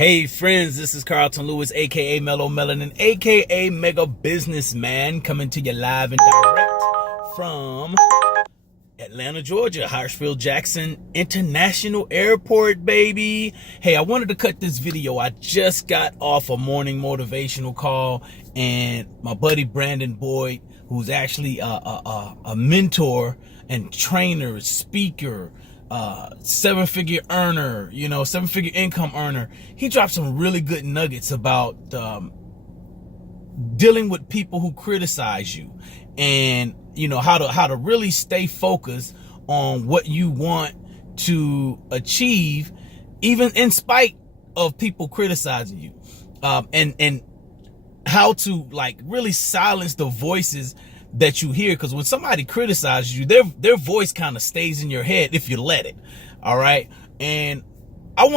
Hey friends, this is Carlton Lewis, aka Mellow Melanin, aka Mega Businessman, coming to you live and direct from Atlanta, Georgia, Hartsfield-Jackson International Airport, baby. Hey, I wanted to cut this video. I just got off a morning motivational call, and my buddy Brandon Boyd, who's actually a mentor and trainer, speaker, seven-figure earner, seven-figure income earner. He dropped some really good nuggets about dealing with people who criticize you, and how to really stay focused on what you want to achieve, even in spite of people criticizing you, and how to really silence the voices that you hear, because when somebody criticizes you, their voice kind of stays in your head if you let it. All right. And I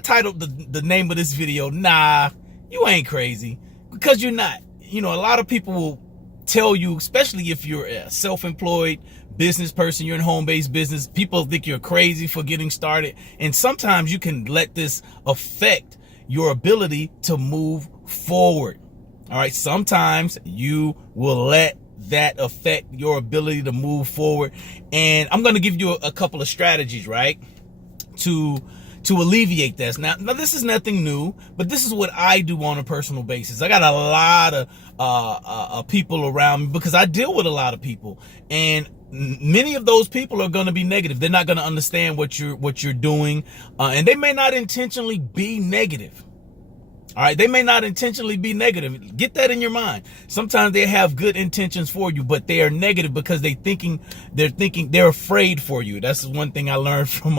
titled the name of this video, "Nah, you ain't crazy," because you're not. A lot of people will tell you, especially if you're a self-employed business person, you're in home-based business, people think you're crazy for getting started. And sometimes you can let this affect your ability to move forward. All right. Sometimes you will let that affect your ability to move forward. And I'm going to give you a couple of strategies, right, to alleviate this. Now, this is nothing new, but this is what I do on a personal basis. I got a lot of people around me because I deal with a lot of people, and many of those people are going to be negative. They're not going to understand what you're doing, and they may not intentionally be negative. All right, they may not intentionally be negative. Get that in your mind. Sometimes they have good intentions for you, but they are negative because they're afraid for you. That's one thing I learned from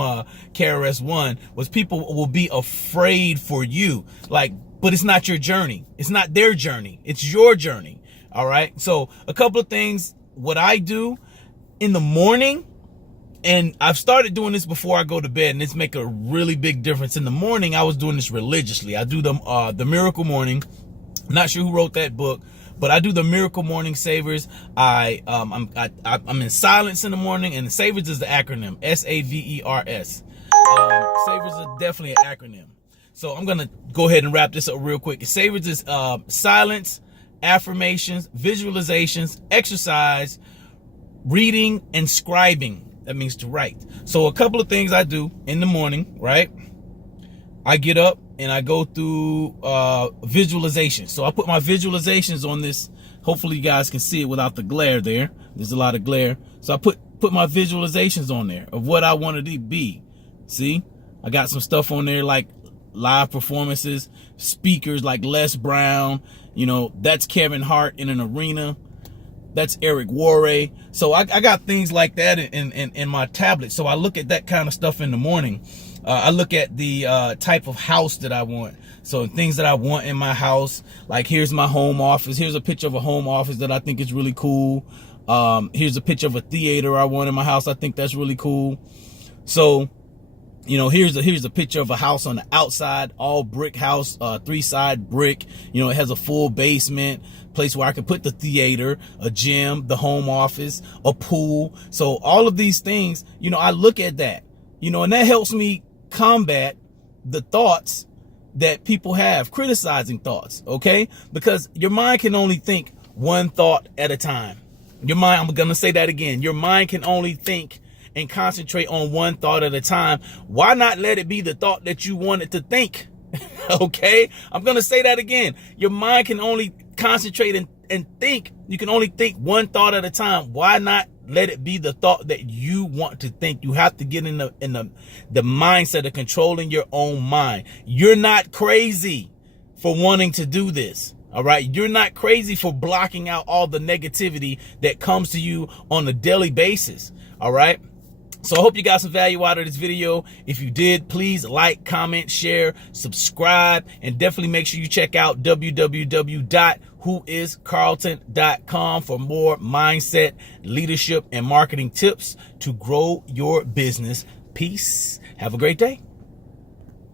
KRS-One, was people will be afraid for you. But it's not your journey. It's not their journey. It's your journey. All right. So a couple of things, what I do in the morning, and I've started doing this before I go to bed, and it's make a really big difference. In the morning, I was doing this religiously. I do the Miracle Morning. I'm not sure who wrote that book, but I do the Miracle Morning Savers. I'm in silence in the morning, and Savers is the acronym, SAVERS. Savers is definitely an acronym. So I'm gonna go ahead and wrap this up real quick. Savers is silence, affirmations, visualizations, exercise, reading, and scribing. That means to write. So a couple of things I do in the morning, right? I get up and I go through visualization. So I put my visualizations on this. Hopefully you guys can see it without the glare there. There's a lot of glare. So I put my visualizations on there of what I wanted to be. See, I got some stuff on there like live performances, speakers like Les Brown. That's Kevin Hart in an arena. That's Eric Worre. So I got things like that in my tablet. So I look at that kind of stuff in the morning. I look at the type of house that I want. So things that I want in my house, like here's my home office. Here's a picture of a home office that I think is really cool. Here's a picture of a theater I want in my house. I think that's really cool. So, here's a picture of a house on the outside, all brick house, 3-side brick. It has a full basement, place where I can put the theater, a gym, the home office, a pool. So all of these things, I look at that, and that helps me combat the thoughts that people have, criticizing thoughts, okay? Because your mind can only think one thought at a time. I'm going to say that again. Your mind can only think and concentrate on one thought at a time. Why not let it be the thought that you wanted to think? Okay, I'm gonna say that again. Your mind can only concentrate and think. You can only think one thought at a time. Why not let it be the thought that you want to think? You have to get in the mindset of controlling your own mind. You're not crazy for wanting to do this. All right, you're not crazy for blocking out all the negativity that comes to you on a daily basis. All right. So I hope you got some value out of this video. If you did, please like, comment, share, subscribe, and definitely make sure you check out www.whoiscarlton.com for more mindset, leadership, and marketing tips to grow your business. Peace. Have a great day.